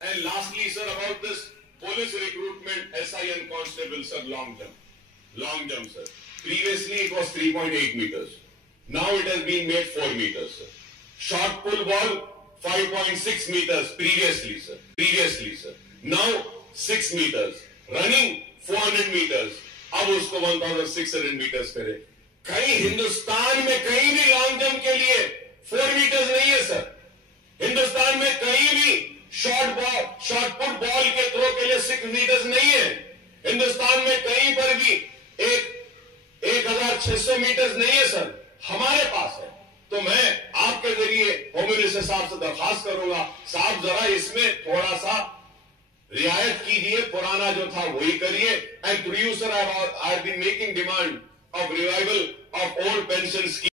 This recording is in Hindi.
And lastly, sir, about this police recruitment, SI and constable, sir, long jump, sir. Previously, it was 3.8 meters. Now it has been made 4 meters, sir. Short pull ball, 5.6 meters previously, sir. Now 6 meters. Running 400 meters. अब उसको 1600 meters करे. कहीं हिंदुस्तान में कहीं भी लॉन्ग जंप के लिए 4 meters नहीं है, सर. हिंदुस्तान में कहीं भी शॉर्ट पुट बॉल के थ्रो के लिए 6 meters नहीं है. हिंदुस्तान में कहीं पर भी 1600 meters नहीं है, सर. हमारे पास है. तो मैं आपके जरिए होम मिनिस्टर साहब से दरखास्त करूंगा, साहब जरा इसमें थोड़ा सा रियायत कीजिए, पुराना जो था वही करिए. And producer I have been making demand of revival of old pension scheme.